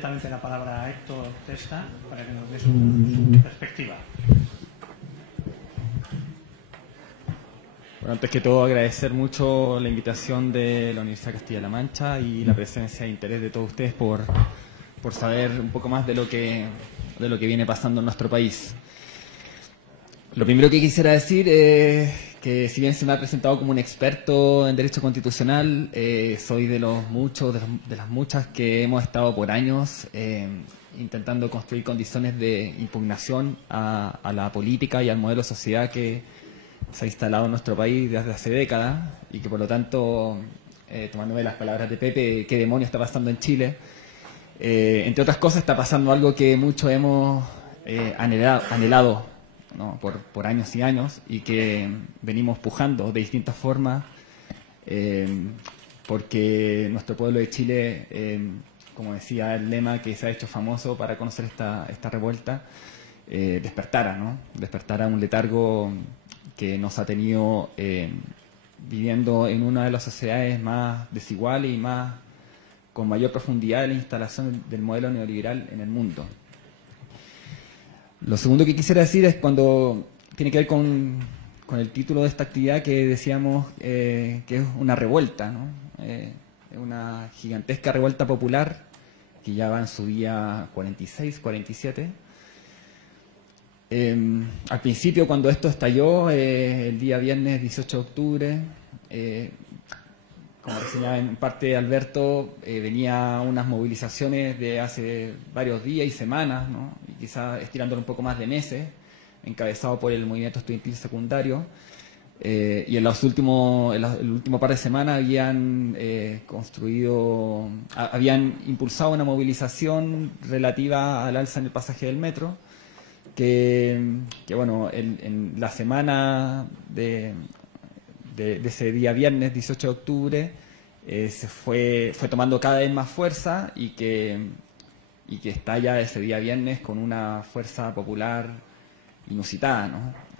directamente la palabra a Héctor Testa para que nos dé su perspectiva. Bueno, antes que todo agradecer mucho la invitación de la Universidad de Castilla-La Mancha y la presencia e interés de todos ustedes por saber un poco más de lo que viene pasando en nuestro país. Lo primero que quisiera decir es que si bien se me ha presentado como un experto en derecho constitucional, soy de las muchas que hemos estado por años intentando construir condiciones de impugnación a la política y al modelo de sociedad que se ha instalado en nuestro país desde hace décadas y que por lo tanto, tomándome las palabras de Pepe, ¿qué demonio está pasando en Chile? Entre otras cosas está pasando algo que muchos hemos anhelado, ¿no? por años y años, y que venimos pujando de distintas formas, porque nuestro pueblo de Chile, como decía el lema que se ha hecho famoso para conocer esta revuelta, despertara, ¿no? Despertara un letargo que nos ha tenido viviendo en una de las sociedades más desiguales y con mayor profundidad de la instalación del modelo neoliberal en el mundo. Lo segundo que quisiera decir es cuando tiene que ver con el título de esta actividad que decíamos que es una revuelta, ¿no? Es una gigantesca revuelta popular que ya va en su día 46, 47. Al principio, cuando esto estalló, el día viernes 18 de octubre, como decía en parte Alberto, venía unas movilizaciones de hace varios días y semanas, ¿no? Y quizás estirándolo un poco más de meses, encabezado por el movimiento estudiantil secundario, y en el último par de semanas habían impulsado una movilización relativa al alza en el pasaje del metro, que bueno, en la semana de ese día viernes 18 de octubre se fue tomando cada vez más fuerza y que estalla ese día viernes con una fuerza popular inusitada, ¿no?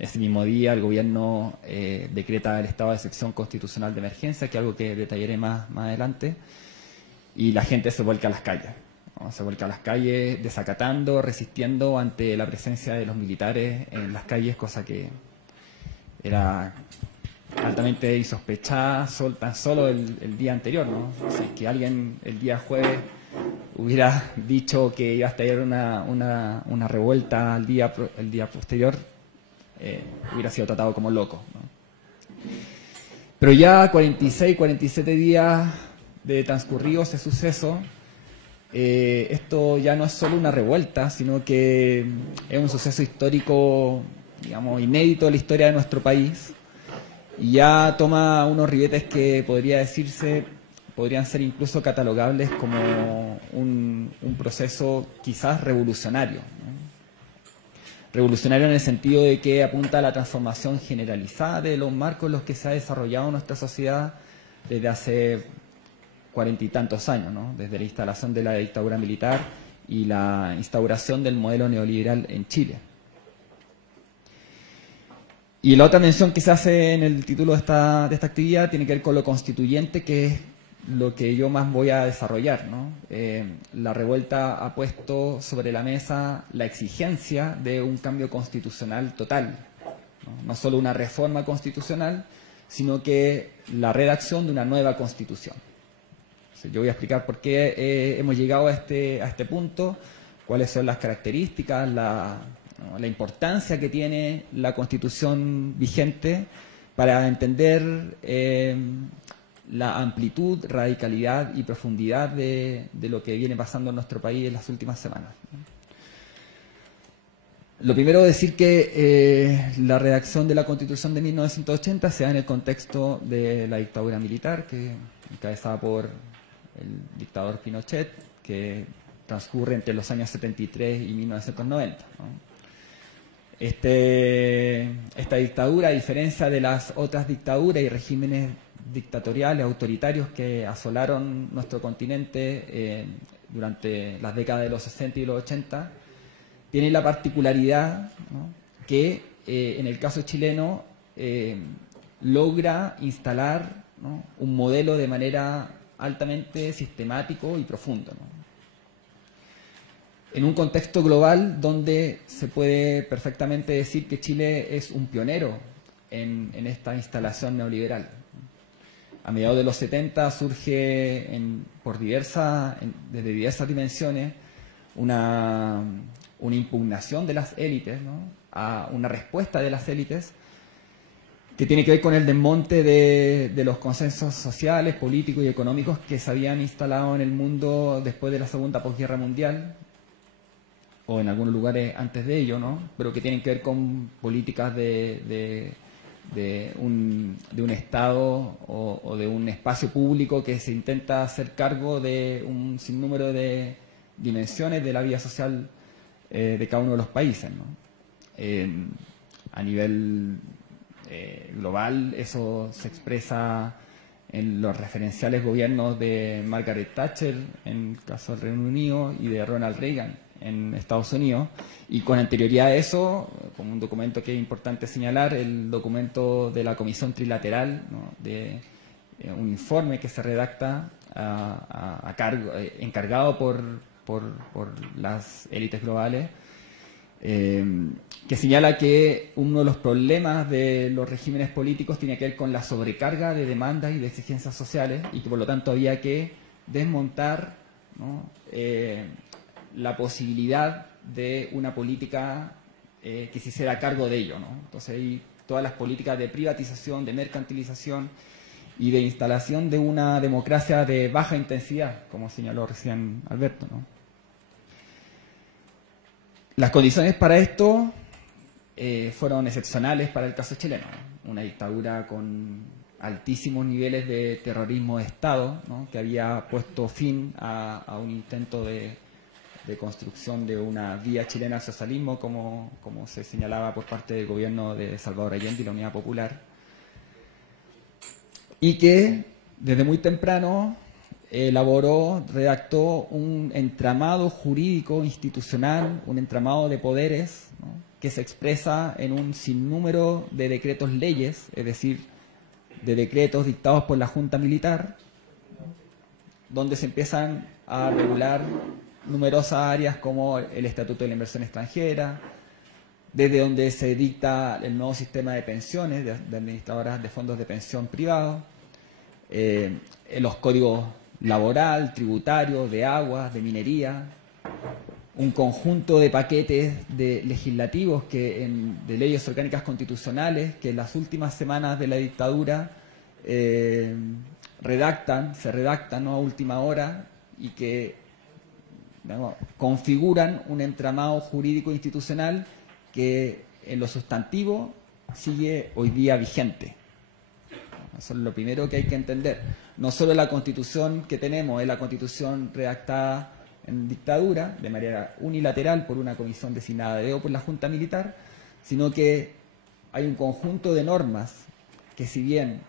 Ese mismo día el gobierno decreta el estado de excepción constitucional de emergencia, que es algo que detallaré más adelante, y la gente se vuelca a las calles, ¿no? Se vuelca a las calles desacatando, resistiendo ante la presencia de los militares en las calles, cosa que era altamente insospechada tan solo el día anterior, ¿no? Si que alguien el día jueves hubiera dicho que iba a estallar una revuelta el día posterior, hubiera sido tratado como loco, ¿no? Pero ya 46, 47 días de transcurrido ese suceso, esto ya no es solo una revuelta, sino que es un suceso histórico, digamos, inédito en la historia de nuestro país, y ya toma unos ribetes que podrían ser incluso catalogables como un proceso quizás revolucionario, ¿no? Revolucionario en el sentido de que apunta a la transformación generalizada de los marcos en los que se ha desarrollado nuestra sociedad desde hace 40 y tantos años, ¿no? Desde la instalación de la dictadura militar y la instauración del modelo neoliberal en Chile. Y la otra mención que se hace en el título de esta actividad tiene que ver con lo constituyente, que es lo que yo más voy a desarrollar, ¿no? La revuelta ha puesto sobre la mesa la exigencia de un cambio constitucional total, ¿no? No solo una reforma constitucional, sino que la redacción de una nueva constitución. Entonces, yo voy a explicar por qué hemos llegado a este punto, cuáles son las características, la importancia que tiene la Constitución vigente para entender la amplitud, radicalidad y profundidad de lo que viene pasando en nuestro país en las últimas semanas. Lo primero es decir que la redacción de la Constitución de 1980 se da en el contexto de la dictadura militar, encabezada por el dictador Pinochet, que transcurre entre los años 73 y 1990, ¿no? Esta dictadura, a diferencia de las otras dictaduras y regímenes dictatoriales, autoritarios que asolaron nuestro continente durante las décadas de los 60 y los 80, tiene la particularidad, ¿no?, que en el caso chileno logra instalar, ¿no?, un modelo de manera altamente sistemático y profundo, ¿no? en un contexto global donde se puede perfectamente decir que Chile es un pionero en esta instalación neoliberal. A mediados de los 70 surge desde diversas dimensiones una impugnación de las élites, ¿no?, a una respuesta de las élites que tiene que ver con el desmonte de los consensos sociales, políticos y económicos que se habían instalado en el mundo después de la Segunda Posguerra Mundial, o en algunos lugares antes de ello, ¿no?, pero que tienen que ver con políticas de un Estado o de un espacio público que se intenta hacer cargo de un sinnúmero de dimensiones de la vida social de cada uno de los países, ¿no? A nivel global, eso se expresa en los referenciales gobiernos de Margaret Thatcher en el caso del Reino Unido y de Ronald Reagan en Estados Unidos, y con anterioridad a eso, como un documento que es importante señalar, el documento de la Comisión Trilateral, ¿no?, de un informe que se redacta encargado por las élites globales, que señala que uno de los problemas de los regímenes políticos tiene que ver con la sobrecarga de demandas y de exigencias sociales, y que por lo tanto había que desmontar, ¿no?, la posibilidad de una política que se hiciera cargo de ello, ¿no? Entonces hay todas las políticas de privatización, de mercantilización y de instalación de una democracia de baja intensidad, como señaló recién Alberto, ¿no? Las condiciones para esto fueron excepcionales para el caso chileno, ¿no? Una dictadura con altísimos niveles de terrorismo de Estado, ¿no?, que había puesto fin a un intento de construcción de una vía chilena al socialismo, como se señalaba por parte del gobierno de Salvador Allende y la Unidad Popular, y que desde muy temprano redactó un entramado jurídico institucional, un entramado de poderes, ¿no?, que se expresa en un sinnúmero de decretos leyes, es decir, de decretos dictados por la Junta Militar, donde se empiezan a regular numerosas áreas como el Estatuto de la Inversión Extranjera, desde donde se dicta el nuevo sistema de pensiones de administradoras de fondos de pensión privados, los códigos laboral, tributario, de aguas, de minería, un conjunto de paquetes legislativos de leyes orgánicas constitucionales que en las últimas semanas de la dictadura se redactan, ¿no?, a última hora, y que, digamos, configuran un entramado jurídico institucional que en lo sustantivo sigue hoy día vigente. Eso es lo primero que hay que entender. No solo la Constitución que tenemos es la Constitución redactada en dictadura, de manera unilateral por una comisión designada a dedo por la Junta Militar, sino que hay un conjunto de normas que, si bien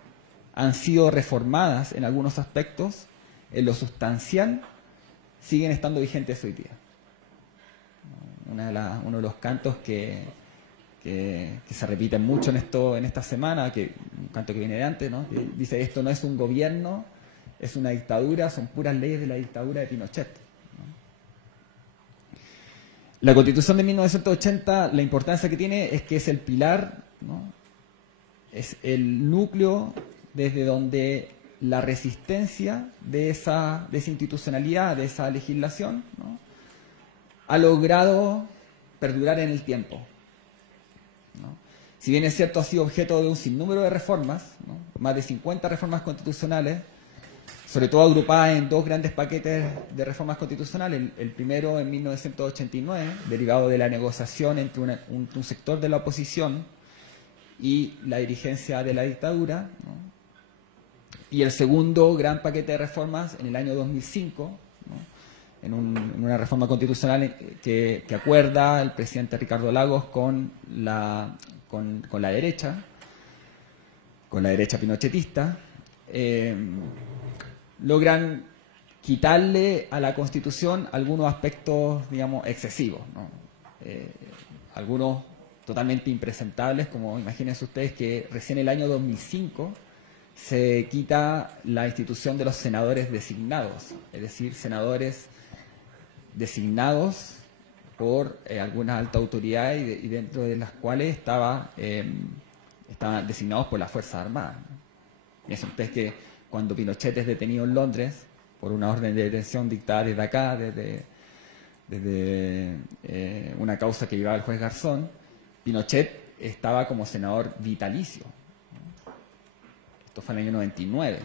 han sido reformadas en algunos aspectos, en lo sustancial siguen estando vigentes hoy día. Uno de los cantos que se repiten mucho en esta semana, un canto que viene de antes, ¿no?, que dice: esto no es un gobierno, es una dictadura, son puras leyes de la dictadura de Pinochet, ¿no? La Constitución de 1980, la importancia que tiene es que es el pilar, ¿no?, es el núcleo desde donde la resistencia de esa institucionalidad, de esa legislación, ¿no?, ha logrado perdurar en el tiempo, ¿no? Si bien es cierto, ha sido objeto de un sinnúmero de reformas, ¿no?, más de 50 reformas constitucionales, sobre todo agrupadas en dos grandes paquetes de reformas constitucionales. El primero en 1989, derivado de la negociación entre un sector de la oposición y la dirigencia de la dictadura, ¿no?, y el segundo gran paquete de reformas en el año 2005, ¿no?, en una reforma constitucional que acuerda el presidente Ricardo Lagos con la derecha pinochetista, logran quitarle a la Constitución algunos aspectos, digamos, excesivos, ¿no? Algunos totalmente impresentables, como imagínense ustedes que recién en el año 2005 se quita la institución de los senadores designados, es decir, senadores designados por algunas altas autoridades y dentro de las cuales estaban designados por las Fuerzas Armadas, ¿no? Piensen ustedes que cuando Pinochet es detenido en Londres por una orden de detención dictada desde acá, desde una causa que llevaba el juez Garzón, Pinochet estaba como senador vitalicio. Esto fue en el año 99.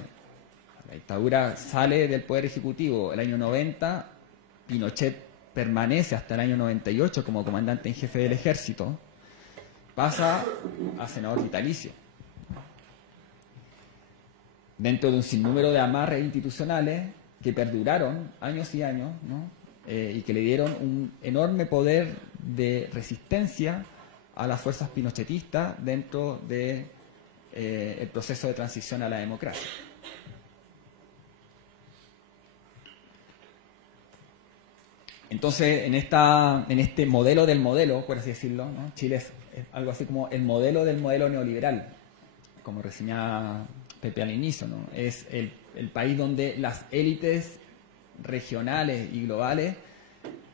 La dictadura sale del Poder Ejecutivo el año 90, Pinochet permanece hasta el año 98 como comandante en jefe del ejército, pasa a senador vitalicio. Dentro de un sinnúmero de amarres institucionales que perduraron años y años, ¿no? Y que le dieron un enorme poder de resistencia a las fuerzas pinochetistas dentro de el proceso de transición a la democracia. Entonces, en este modelo del modelo, por así decirlo, ¿no? Chile es algo así como el modelo del modelo neoliberal, como reseñaba Pepe al inicio, ¿no? Es el país donde las élites regionales y globales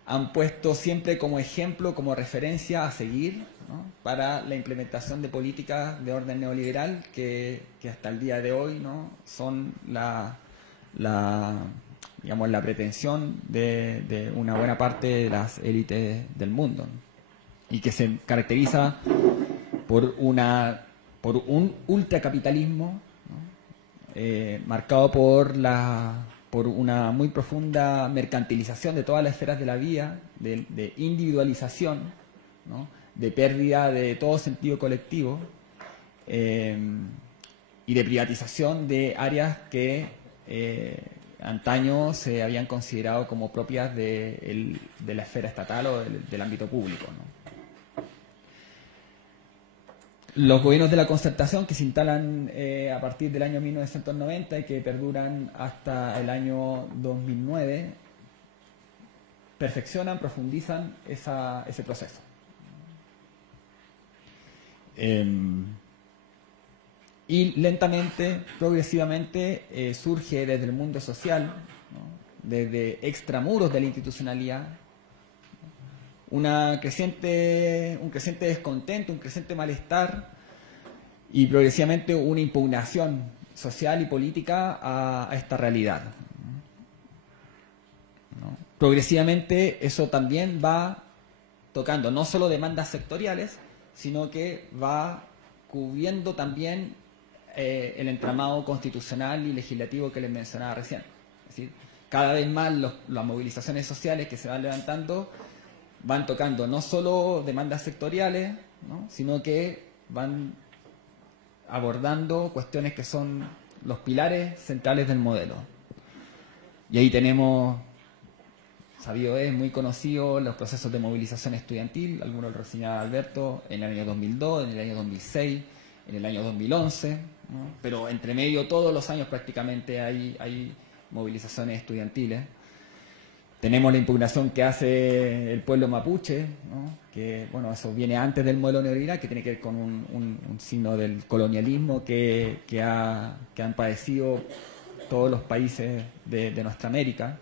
han puesto siempre como ejemplo, como referencia a seguir, ¿no? Para la implementación de políticas de orden neoliberal que hasta el día de hoy, ¿no? Son digamos, la pretensión de una buena parte de las élites del mundo, ¿no? Y que se caracteriza por un ultracapitalismo, ¿no? Marcado por una muy profunda mercantilización de todas las esferas de la vida, de individualización, ¿no? De pérdida de todo sentido colectivo y de privatización de áreas que antaño se habían considerado como propias de la esfera estatal o del ámbito público, ¿no? Los gobiernos de la concertación que se instalan a partir del año 1990 y que perduran hasta el año 2009 perfeccionan, profundizan ese proceso. Y lentamente, progresivamente, surge desde el mundo social, ¿no? Desde extramuros de la institucionalidad, un creciente descontento, un creciente malestar y progresivamente una impugnación social y política a esta realidad, ¿no? Progresivamente eso también va tocando no solo demandas sectoriales, sino que va cubriendo también el entramado constitucional y legislativo que les mencionaba recién. Es decir, cada vez más las movilizaciones sociales que se van levantando van tocando no solo demandas sectoriales, ¿no? Sino que van abordando cuestiones que son los pilares centrales del modelo. Y ahí tenemos, sabido es, muy conocido, los procesos de movilización estudiantil, algunos lo reseñaba Alberto, en el año 2002, en el año 2006, en el año 2011, ¿no? Pero entre medio todos los años prácticamente hay movilizaciones estudiantiles. Tenemos la impugnación que hace el pueblo mapuche, ¿no? Que, bueno, eso viene antes del modelo neoliberal, que tiene que ver con un signo del colonialismo que han padecido todos los países de nuestra América.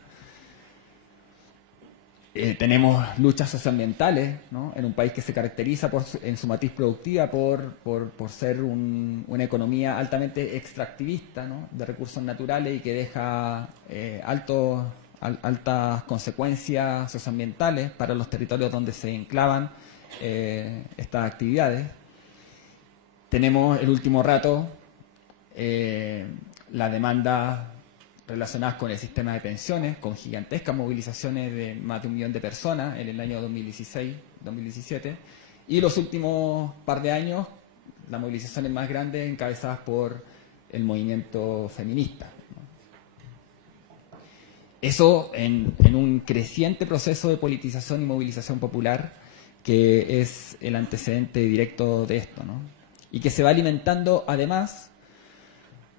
Tenemos luchas socioambientales, ¿no? En un país que se caracteriza en su matriz productiva por ser una economía altamente extractivista, ¿no? De recursos naturales y que deja altas consecuencias socioambientales para los territorios donde se enclavan estas actividades. Tenemos el último rato la demanda relacionadas con el sistema de pensiones, con gigantescas movilizaciones de más de 1 millón de personas en el año 2016-2017, y los últimos par de años, las movilizaciones más grandes encabezadas por el movimiento feminista, ¿no? Eso en un creciente proceso de politización y movilización popular, que es el antecedente directo de esto, ¿no? Y que se va alimentando además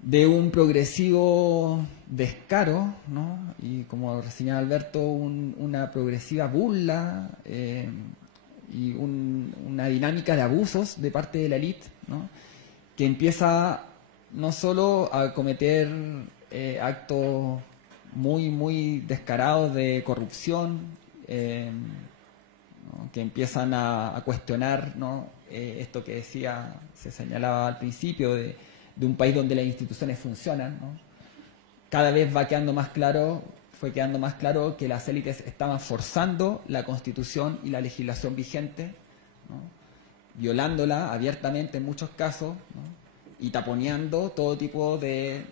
de un progresivo descaro, ¿no? Y como reseñaba Alberto, una progresiva burla y una dinámica de abusos de parte de la élite, ¿no? Que empieza no solo a cometer actos muy, muy descarados de corrupción ¿no? Que empiezan a cuestionar, ¿no? Esto que se señalaba al principio, de un país donde las instituciones funcionan, ¿no? Cada vez fue quedando más claro que las élites estaban forzando la Constitución y la legislación vigente, ¿no? Violándola abiertamente en muchos casos, ¿no? Y taponeando todo tipo de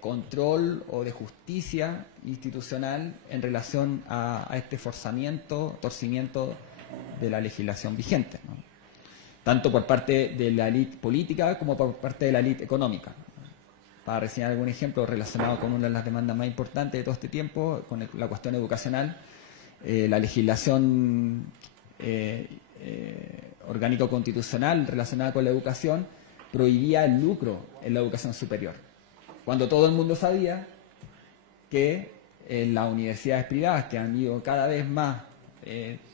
control o de justicia institucional en relación a este torcimiento de la legislación vigente, ¿no? Tanto por parte de la élite política como por parte de la élite económica. Para reseñar algún ejemplo relacionado con una de las demandas más importantes de todo este tiempo, con la cuestión educacional, la legislación orgánico-constitucional relacionada con la educación prohibía el lucro en la educación superior, cuando todo el mundo sabía que en las universidades privadas, que han ido cada vez más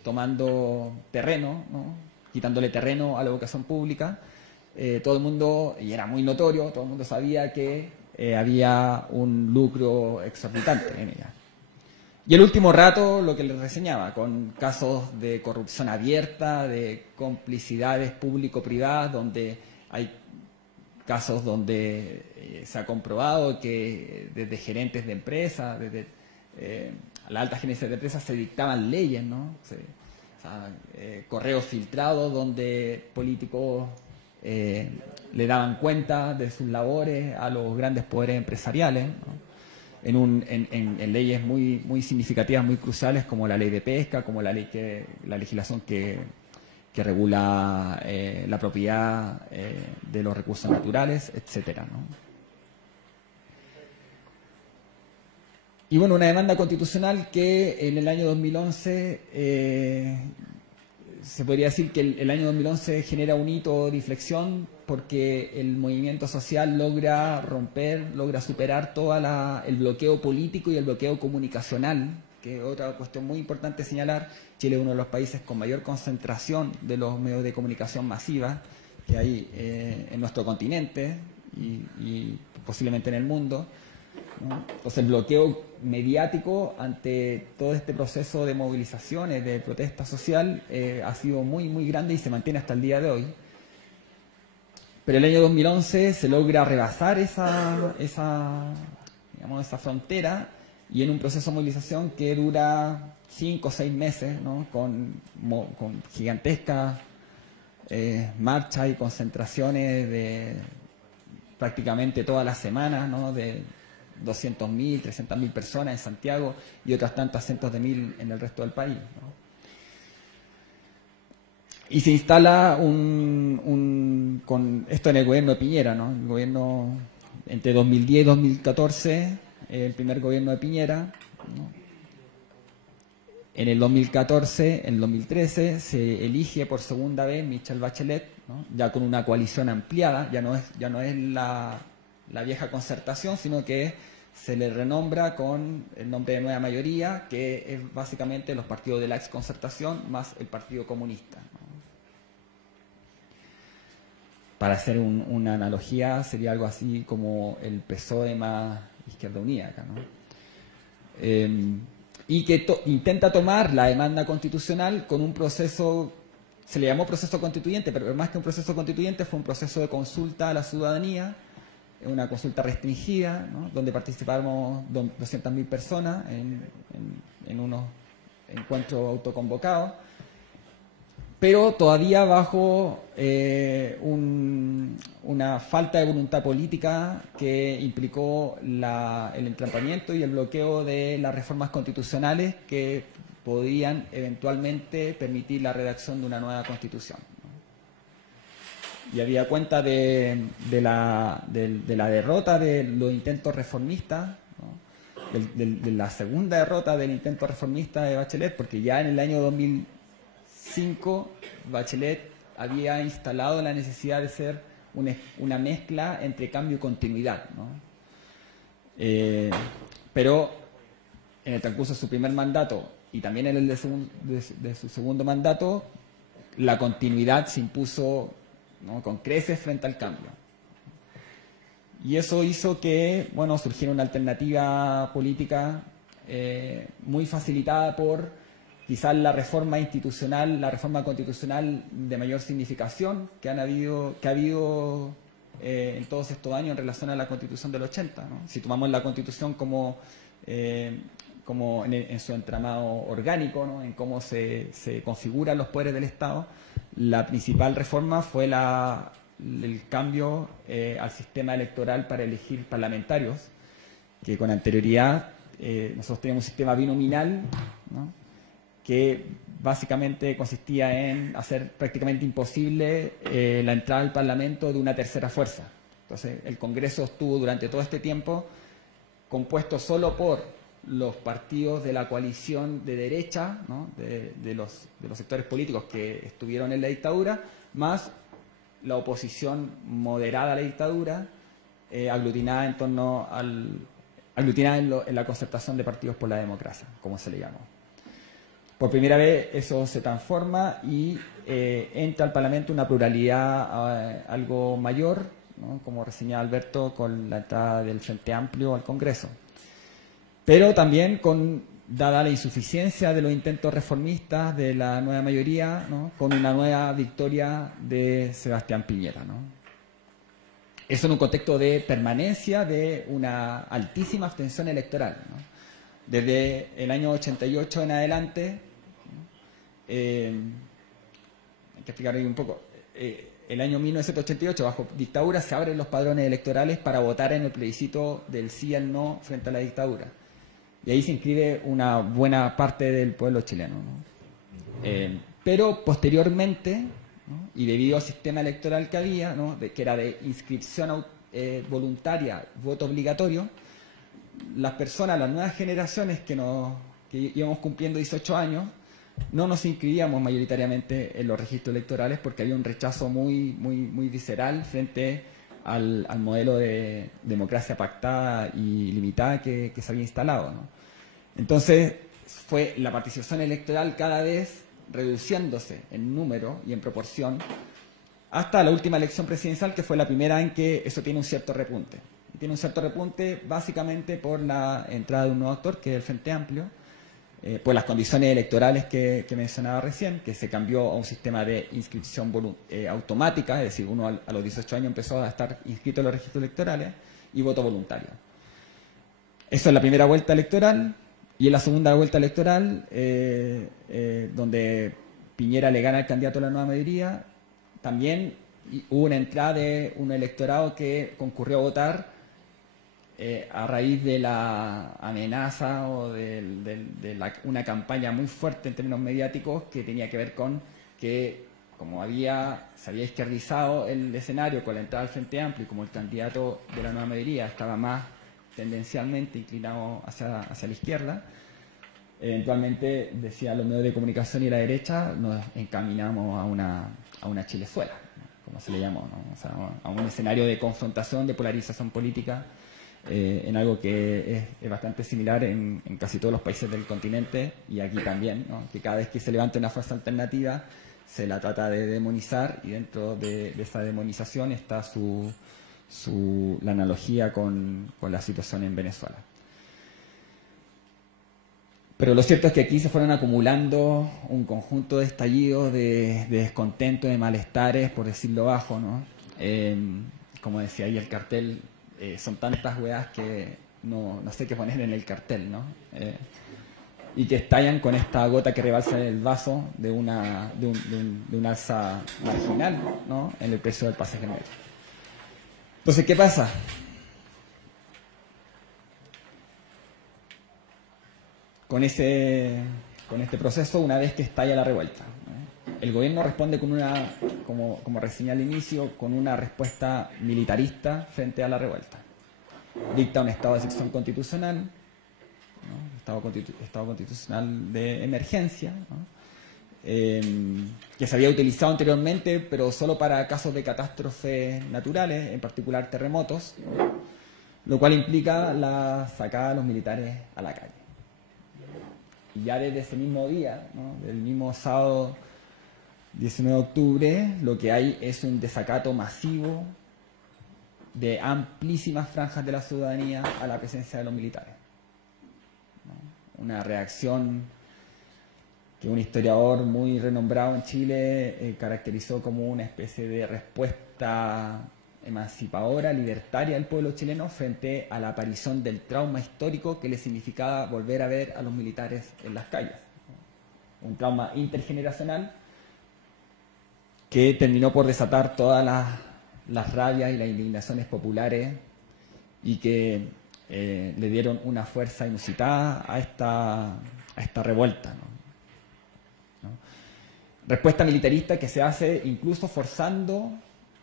tomando terreno, ¿no? Quitándole terreno a la educación pública, todo el mundo, y era muy notorio, todo el mundo sabía que había un lucro exorbitante en ella. Y el último rato, lo que les reseñaba, con casos de corrupción abierta, de complicidades público-privadas, donde hay casos donde se ha comprobado que desde gerentes de empresas, desde las altas gerencias de empresas se dictaban leyes, ¿no? Correos filtrados donde políticos le daban cuenta de sus labores a los grandes poderes empresariales, ¿no? En leyes muy significativas, muy cruciales, como la ley de pesca, como la legislación que regula la propiedad de los recursos naturales, etcétera, ¿no? Y bueno, una demanda constitucional que en el año 2011 se podría decir que el año 2011 genera un hito de inflexión, porque el movimiento social logra superar todo el bloqueo político y el bloqueo comunicacional, que es otra cuestión muy importante señalar. Chile es uno de los países con mayor concentración de los medios de comunicación masiva que hay en nuestro continente y posiblemente en el mundo, ¿no? Entonces el bloqueo mediático ante todo este proceso de movilizaciones, de protesta social, ha sido muy grande y se mantiene hasta el día de hoy. Pero el año 2011 se logra rebasar esa frontera, y en un proceso de movilización que dura 5 o 6 meses, ¿no? con gigantescas marchas y concentraciones de prácticamente todas las semanas, ¿no? De 200.000, 300.000 personas en Santiago y otras tantas cientos de mil en el resto del país, ¿no? Y se instala con esto en el gobierno de Piñera, ¿no? El gobierno entre 2010 y 2014, el primer gobierno de Piñera, ¿no? En el 2014, en el 2013, se elige por segunda vez Michelle Bachelet, ¿no? Ya con una coalición ampliada, ya no es la vieja concertación, sino que se le renombra con el nombre de nueva mayoría, que es básicamente los partidos de la exconcertación más el Partido Comunista, ¿no? Para hacer una analogía, sería algo así como el PSOE más Izquierda Unida acá, ¿no? Y que intenta tomar la demanda constitucional con un proceso, se le llamó proceso constituyente, pero más que un proceso constituyente fue un proceso de consulta a la ciudadanía, una consulta restringida, ¿no? Donde participamos 200.000 personas en unos encuentros autoconvocados, pero todavía bajo una falta de voluntad política que implicó el entrampamiento y el bloqueo de las reformas constitucionales que podían eventualmente permitir la redacción de una nueva constitución, ¿no? Y había cuenta de la derrota de los intentos reformistas, ¿no? de la segunda derrota del intento reformista de Bachelet, porque ya en el año 2005 Bachelet había instalado la necesidad de ser una mezcla entre cambio y continuidad, ¿no? Pero en el transcurso de su primer mandato y también en el de su segundo mandato, la continuidad se impuso, ¿no? Con creces frente al cambio. Y eso hizo que, bueno, surgiera una alternativa política muy facilitada por quizás la reforma institucional, la reforma constitucional de mayor significación que ha habido en todos estos años en relación a la Constitución del 80, ¿no? Si tomamos la Constitución como en su entramado orgánico, ¿no? En cómo se configuran los poderes del Estado, la principal reforma fue el cambio al sistema electoral para elegir parlamentarios, que con anterioridad nosotros teníamos un sistema binominal, ¿no? Que básicamente consistía en hacer prácticamente imposible la entrada al Parlamento de una tercera fuerza. Entonces, el Congreso estuvo durante todo este tiempo compuesto solo por los partidos de la coalición de derecha, ¿no? de los sectores políticos que estuvieron en la dictadura, más la oposición moderada a la dictadura, aglutinada en la concertación de partidos por la democracia, como se le llamó. Por primera vez eso se transforma y entra al Parlamento una pluralidad algo mayor, ¿no? Como reseñaba Alberto, con la entrada del Frente Amplio al Congreso. Pero también dada la insuficiencia de los intentos reformistas de la nueva mayoría, ¿no? Con una nueva victoria de Sebastián Piñera, ¿no? Eso en un contexto de permanencia de una altísima abstención electoral, ¿no? Desde el año 88 en adelante, ¿no? Hay que explicar ahí un poco. El año 1988, bajo dictadura, se abren los padrones electorales para votar en el plebiscito del sí y el no frente a la dictadura. Y ahí se inscribe una buena parte del pueblo chileno, ¿no? Pero posteriormente, ¿no? Y debido al sistema electoral que había, ¿no? Que era de inscripción voluntaria, voto obligatorio, las personas, las nuevas generaciones que íbamos cumpliendo 18 años, no nos inscribíamos mayoritariamente en los registros electorales porque había un rechazo muy visceral frente al modelo de democracia pactada y limitada que se había instalado, ¿no? Entonces fue la participación electoral cada vez reduciéndose en número y en proporción hasta la última elección presidencial, que fue la primera en que eso tiene un cierto repunte. Y tiene un cierto repunte básicamente por la entrada de un nuevo actor, que es el Frente Amplio, por las condiciones electorales que mencionaba recién, que se cambió a un sistema de inscripción automática, es decir, uno a los 18 años empezó a estar inscrito en los registros electorales, y voto voluntario. Eso es la primera vuelta electoral, y en la segunda vuelta electoral, donde Piñera le gana al candidato de la nueva mayoría, también hubo una entrada de un electorado que concurrió a votar a raíz de la amenaza o una campaña muy fuerte en términos mediáticos que tenía que ver con que, como se había izquierdizado el escenario con la entrada al Frente Amplio y como el candidato de la nueva mayoría estaba más tendencialmente inclinado hacia la izquierda, eventualmente, decían los medios de comunicación y la derecha, nos encaminamos a una Chilezuela, ¿no? Como se le llamó, ¿no? O sea, a un escenario de confrontación, de polarización política, en algo que es bastante similar en casi todos los países del continente y aquí también, ¿no? Que cada vez que se levanta una fuerza alternativa se la trata de demonizar, y dentro de esa demonización está la analogía con la situación en Venezuela. Pero lo cierto es que aquí se fueron acumulando un conjunto de estallidos, de descontento, de malestares, por decirlo bajo, ¿no? Como decía ahí el cartel, son tantas weas que no sé qué poner en el cartel, ¿no? Y que estallan con esta gota que rebalsa en el vaso de un alza marginal, ¿no? En el precio del pasaje en metro. Entonces, ¿qué pasa? Con este proceso, una vez que estalla la revuelta, ¿no? El gobierno responde con como reseñé al inicio, con una respuesta militarista frente a la revuelta. Dicta un estado de excepción constitucional, ¿no? Estado constitucional de emergencia, ¿no? Que se había utilizado anteriormente, pero solo para casos de catástrofes naturales, en particular terremotos, ¿no? Lo cual implica la sacada de los militares a la calle. Y ya desde ese mismo día, ¿no? Del mismo sábado 19 de octubre, lo que hay es un desacato masivo de amplísimas franjas de la ciudadanía a la presencia de los militares, ¿no? Una reacción que un historiador muy renombrado en Chile caracterizó como una especie de respuesta emancipadora, libertaria del pueblo chileno frente a la aparición del trauma histórico que le significaba volver a ver a los militares en las calles. Un trauma intergeneracional que terminó por desatar todas las rabias y las indignaciones populares y que le dieron una fuerza inusitada a esta revuelta, ¿no? Respuesta militarista que se hace incluso forzando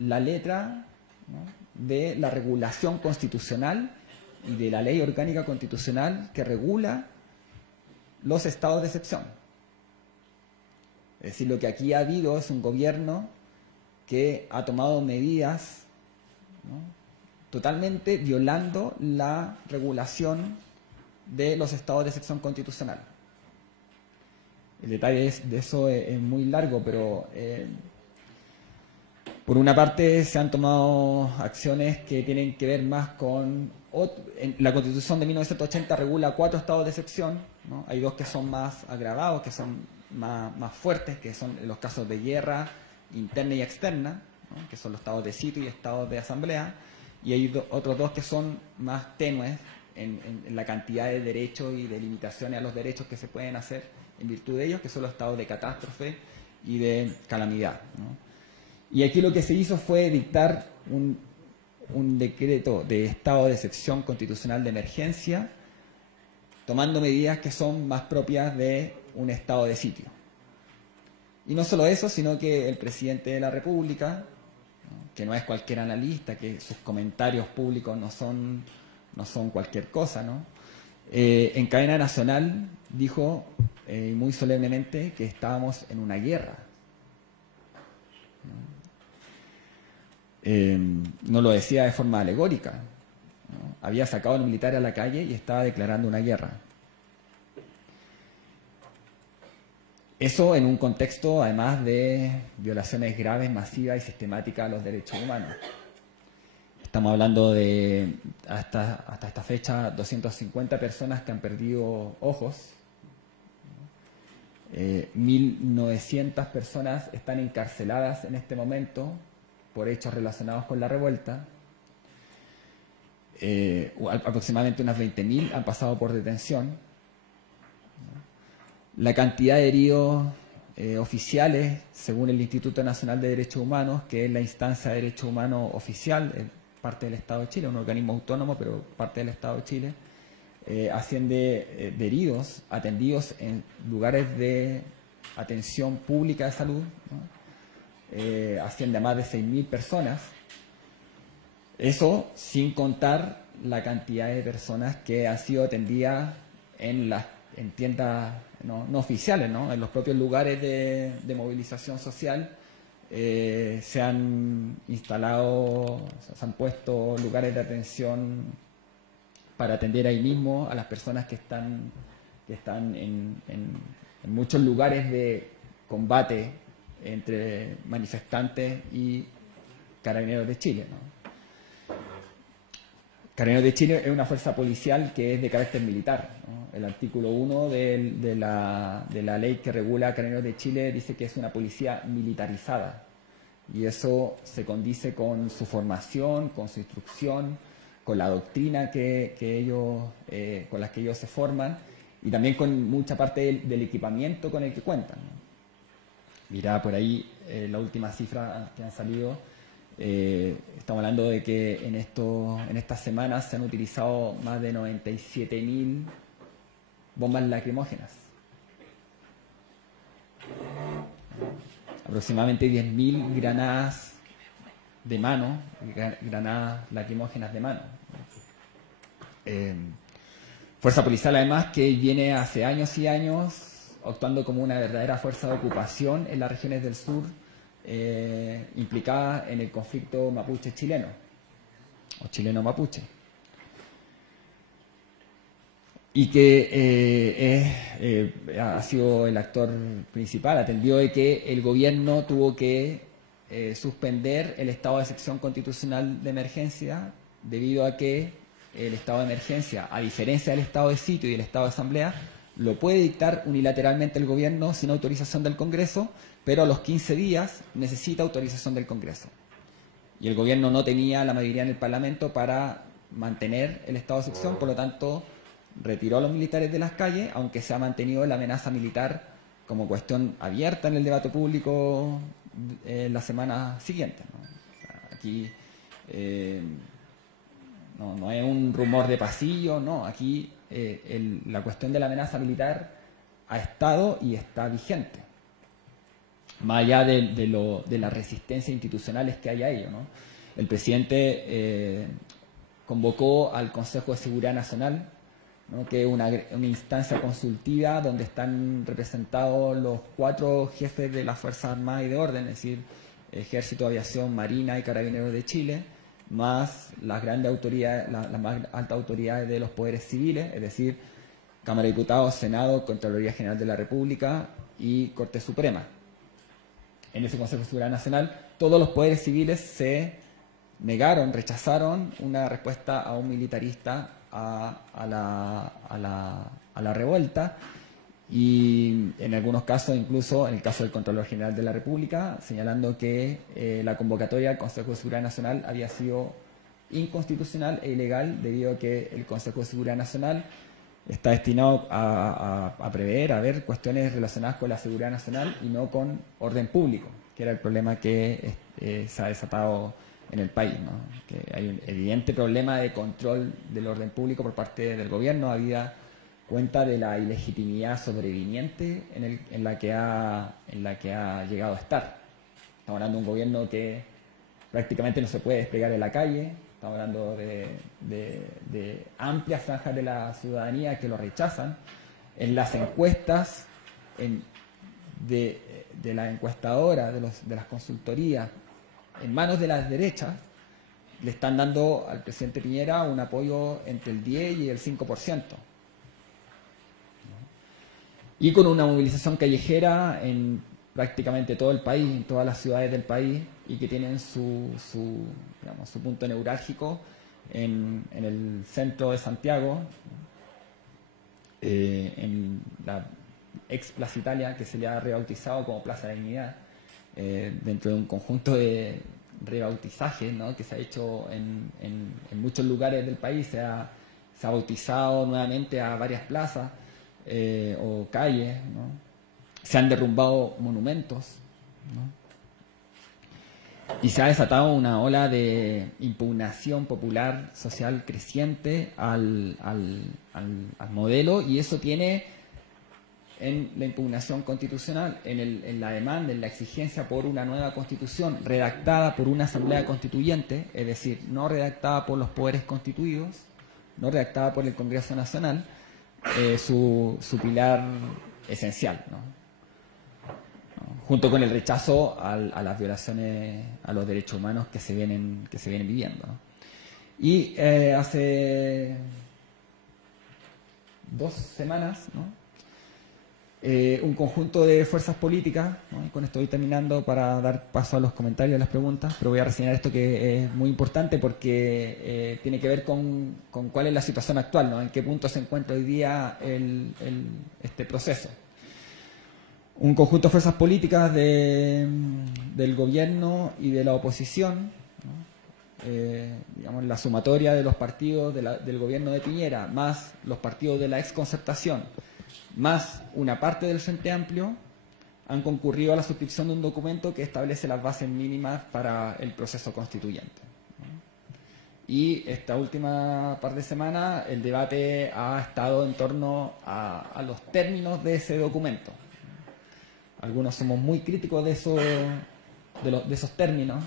la letra, ¿no?, de la regulación constitucional y de la ley orgánica constitucional que regula los estados de excepción. Es decir, lo que aquí ha habido es un gobierno que ha tomado medidas, ¿no?, totalmente violando la regulación de los estados de excepción constitucional. El detalle de eso es muy largo, pero por una parte se han tomado acciones que tienen que ver más con... la Constitución de 1980 regula 4 estados de excepción, ¿no? Hay 2 que son más agravados, que son más fuertes, que son los casos de guerra interna y externa, ¿no?, que son los estados de sitio y estados de asamblea, y hay otros 2 que son más tenues en la cantidad de derechos y de limitaciones a los derechos que se pueden hacer en virtud de ellos, que son los estados de catástrofe y de calamidad, ¿no? Y aquí lo que se hizo fue dictar un decreto de estado de excepción constitucional de emergencia, tomando medidas que son más propias de un estado de sitio. Y no solo eso, sino que el presidente de la República, ¿no?, que no es cualquier analista, que sus comentarios públicos no son cualquier cosa, ¿no?, en cadena nacional dijo muy solemnemente que estábamos en una guerra. No lo decía de forma alegórica, ¿no? Había sacado a los militares a la calle y estaba declarando una guerra. Eso en un contexto, además, de violaciones graves, masivas y sistemáticas a los derechos humanos. Estamos hablando de, hasta esta fecha, 250 personas que han perdido ojos. 1.900 personas están encarceladas en este momento por hechos relacionados con la revuelta. Aproximadamente unas 20.000 han pasado por detención. La cantidad de heridos oficiales, según el Instituto Nacional de Derechos Humanos, que es la instancia de derechos humanos oficial, parte del Estado de Chile, un organismo autónomo, pero parte del Estado de Chile, asciende de heridos atendidos en lugares de atención pública de salud, ¿no? Asciende a más de 6.000 personas. Eso sin contar la cantidad de personas que han sido atendidas en tiendas no oficiales, ¿no?, en los propios lugares de movilización social. Se han instalado, se han puesto lugares de atención para atender ahí mismo a las personas que están en muchos lugares de combate entre manifestantes y Carabineros de Chile, ¿no? Carabineros de Chile es una fuerza policial que es de carácter militar, ¿no? El artículo 1 de la ley que regula Carabineros de Chile dice que es una policía militarizada, y eso se condice con su formación, con su instrucción, con la doctrina con la que ellos se forman, y también con mucha parte del equipamiento con el que cuentan, ¿no? Mirá por ahí la última cifra que han salido. Estamos hablando de que en estas semanas se han utilizado más de 97.000 bombas lacrimógenas. Aproximadamente 10.000 granadas de mano, granadas lacrimógenas de mano. Fuerza policial, además, que viene hace años y años actuando como una verdadera fuerza de ocupación en las regiones del sur, implicada en el conflicto mapuche-chileno, o chileno-mapuche. Y que ha sido el actor principal, atendió de que el gobierno tuvo que suspender el estado de excepción constitucional de emergencia debido a que el estado de emergencia, a diferencia del estado de sitio y el estado de asamblea, lo puede dictar unilateralmente el gobierno sin autorización del Congreso, pero a los 15 días necesita autorización del Congreso. Y el gobierno no tenía la mayoría en el Parlamento para mantener el estado de excepción, por lo tanto retiró a los militares de las calles, aunque se ha mantenido la amenaza militar como cuestión abierta en el debate público la semana siguiente, ¿no? O sea, aquí no es un rumor de pasillo, no, aquí la cuestión de la amenaza militar ha estado y está vigente, más allá de las resistencias institucionales que hay a ello, ¿no? El presidente convocó al Consejo de Seguridad Nacional, ¿no?, que es una instancia consultiva donde están representados los 4 jefes de las Fuerzas Armadas y de Orden, es decir, Ejército, Aviación, Marina y Carabineros de Chile, más las grandes autoridades, las más altas autoridades de los poderes civiles, es decir, Cámara de Diputados, Senado, Contraloría General de la República y Corte Suprema. En ese Consejo de Seguridad Nacional, todos los poderes civiles se negaron, rechazaron una respuesta a un militarista a la revuelta, y en algunos casos, incluso en el caso del Contralor General de la República, señalando que la convocatoria al Consejo de Seguridad Nacional había sido inconstitucional e ilegal, debido a que el Consejo de Seguridad Nacional está destinado a prever, a ver cuestiones relacionadas con la seguridad nacional y no con orden público, que era el problema que se ha desatado en el país, ¿no? Que hay un evidente problema de control del orden público por parte del gobierno, habida cuenta de la ilegitimidad sobreviniente en la que ha llegado a estar. Estamos hablando de un gobierno que prácticamente no se puede desplegar en la calle, estamos hablando de amplias franjas de la ciudadanía que lo rechazan. En las encuestas de la encuestadora, de las consultorías, en manos de las derechas, le están dando al presidente Piñera un apoyo entre el 10 y el 5%. Y con una movilización callejera en prácticamente todo el país, en todas las ciudades del país, y que tienen su punto neurálgico en el centro de Santiago, en la ex Plaza Italia, que se le ha rebautizado como Plaza de la Dignidad, dentro de un conjunto de rebautizajes, ¿no?, que se ha hecho en muchos lugares del país. Se ha bautizado nuevamente a varias plazas o calles, ¿no? Se han derrumbado monumentos, ¿no? Y se ha desatado una ola de impugnación popular social creciente al modelo, y eso tiene en la impugnación constitucional, en la demanda, en la exigencia por una nueva constitución redactada por una asamblea constituyente, es decir, no redactada por los poderes constituidos, no redactada por el Congreso Nacional, su pilar esencial, ¿no? Junto con el rechazo a las violaciones a los derechos humanos que se vienen viviendo, ¿no? Y hace 2 semanas, ¿no?, un conjunto de fuerzas políticas, ¿no?, y con esto voy terminando para dar paso a los comentarios y a las preguntas, pero voy a reseñar esto que es muy importante porque tiene que ver con cuál es la situación actual, ¿no?, en qué punto se encuentra hoy día este proceso. Un conjunto de fuerzas políticas del gobierno y de la oposición, ¿no?, digamos, la sumatoria de los partidos del gobierno de Piñera, más los partidos de la exconcertación, más una parte del Frente Amplio, han concurrido a la suscripción de un documento que establece las bases mínimas para el proceso constituyente, ¿no? Y esta última par de semanas el debate ha estado en torno a los términos de ese documento. Algunos somos muy críticos de esos términos.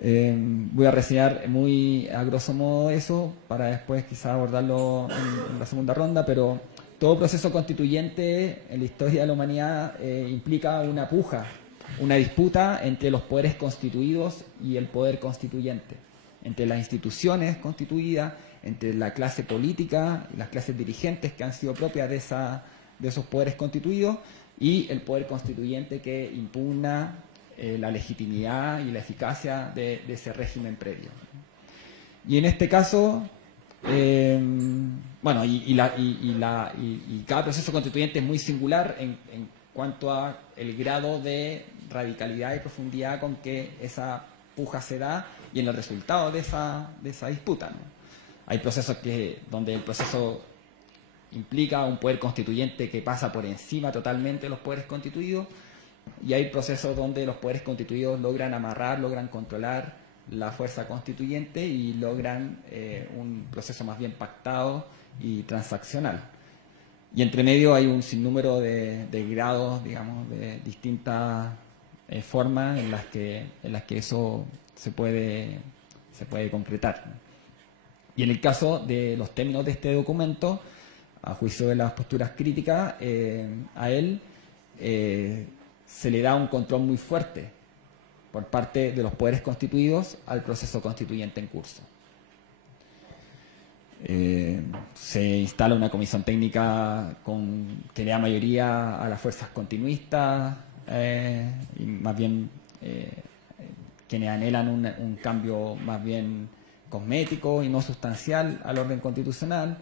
Voy a reseñar muy a grosso modo eso para después quizás abordarlo en la segunda ronda, pero todo proceso constituyente en la historia de la humanidad implica una puja, una disputa entre los poderes constituidos y el poder constituyente, entre las instituciones constituidas, entre la clase política y las clases dirigentes que han sido propias de esos poderes constituidos, y el poder constituyente que impugna la legitimidad y la eficacia de ese régimen previo. Y en este caso, bueno, y cada proceso constituyente es muy singular en cuanto a el grado de radicalidad y profundidad con que esa puja se da y en el resultado de esa disputa, ¿no? Hay procesos donde el proceso implica un poder constituyente que pasa por encima totalmente de los poderes constituidos, y hay procesos donde los poderes constituidos logran amarrar, logran controlar la fuerza constituyente y logran un proceso más bien pactado y transaccional. Y entre medio hay un sinnúmero de grados, digamos, de distintas formas en las que eso se puede concretar, ¿no? Y en el caso de los términos de este documento, a juicio de las posturas críticas, a él se le da un control muy fuerte por parte de los poderes constituidos al proceso constituyente en curso. Se instala una comisión técnica que le da mayoría a las fuerzas continuistas, y más bien quienes anhelan un cambio más bien cosmético y no sustancial al orden constitucional.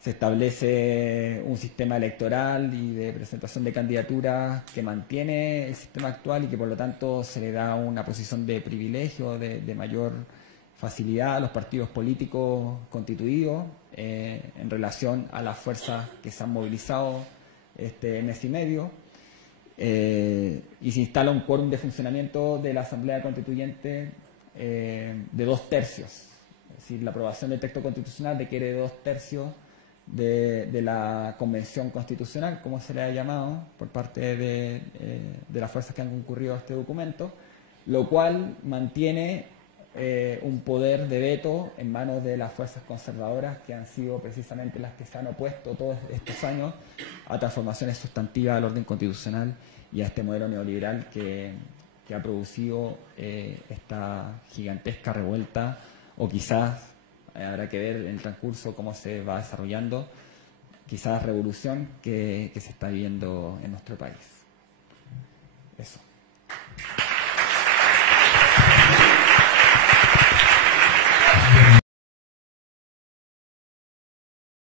Se establece un sistema electoral y de presentación de candidaturas que mantiene el sistema actual y que por lo tanto se le da una posición de privilegio, de mayor facilidad a los partidos políticos constituidos en relación a las fuerzas que se han movilizado este mes y medio. Y se instala un quórum de funcionamiento de la Asamblea Constituyente de 2/3. Es decir, la aprobación del texto constitucional requiere de 2/3 de la Convención Constitucional, como se le ha llamado, por parte de las fuerzas que han concurrido a este documento, lo cual mantiene un poder de veto en manos de las fuerzas conservadoras, que han sido precisamente las que se han opuesto todos estos años a transformaciones sustantivas del orden constitucional y a este modelo neoliberal que ha producido esta gigantesca revuelta, o quizás habrá que ver en el transcurso cómo se va desarrollando, quizás revolución que se está viviendo en nuestro país. Eso.